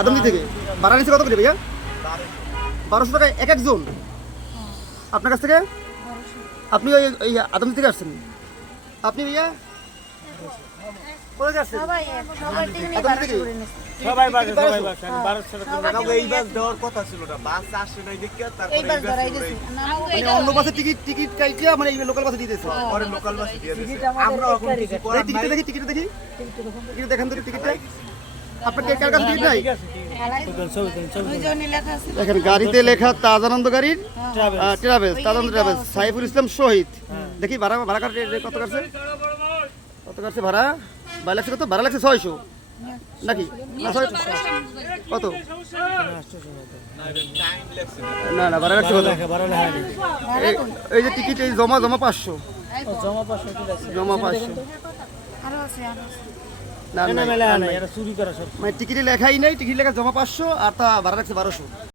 আদমদি থেকে ভাড়া নিচ্ছে কত করে ভাইয়া? 1200 টাকা এক একজন। আপনার কাছ থেকে? আপনি ওই আদমদি থেকে আসছেন? আপনি ভাইয়া কোথায় যাচ্ছেন? আদমদি থেকে? সবাই বাসে 1200 টাকা। এই বাস দেওয়ার কথা ছিল না, বাস আসে নাই দেখে তারপরে এই বাস মানে অন্য বাসে টিকিট কাইটিয়া মানে এই লোকাল বাসে দিয়ে দিয়েছে। পরে লোকাল বাসে দিয়ে দিয়েছে। আমরা এখন কিছু করার নাই। টিকিট দেখান তো টিকিটটা। আপনার কি কার কাছে টিকিট নাই? দেখেন গাড়িতে লেখা তাজানন্দ গাড়ির ট্রাভেলস, তাজানন্দ ট্রাভেলস, সাইফুল ইসলাম শহীদ। দেখি ভাড়া কত কাটছে? কত কাটছে ভাড়া? ভাড়া লাগছে কত? ভাড়া লাগছে 600 নাকি? কত? না না ভাড়া লাগছে কত? এই যে টিকিট এই জমা 500। জমা 500। না না মানে টিকিটে লেখাই নাই, টিকিট লেখা জমা 500 আর তা ভাড়া লাগছে 1200।